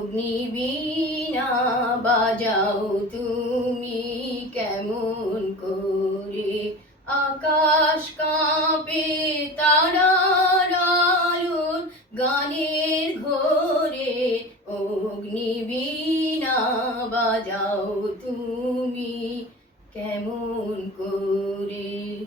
অগ্নিবীণা বাজাও তুমি কেমন করে? আকাশ কাঁপে, তারার আলোর গানের ঘোরে। অগ্নি অগ্নিবীণা বাজাও তুমি কেমন করে?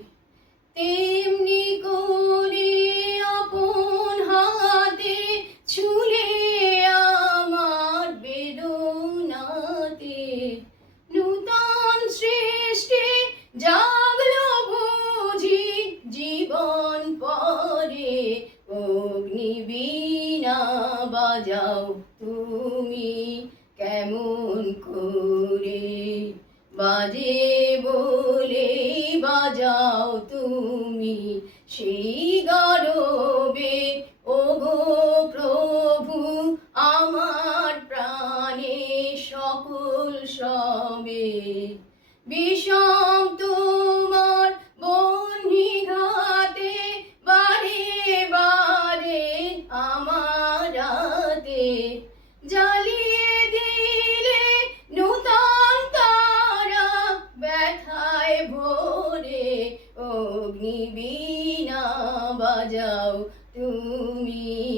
বাজাও তুমি কেমন করে? বাজে বলে বাজাও তুমি সেই গরবে। ও গো প্রভু, আমার প্রাণে সকল সবে। বিষম জ্বালিয়ে দিলে নূতন তারা ব্যথায় ভোরে। অগ্নিবীণা বাজাও তুমি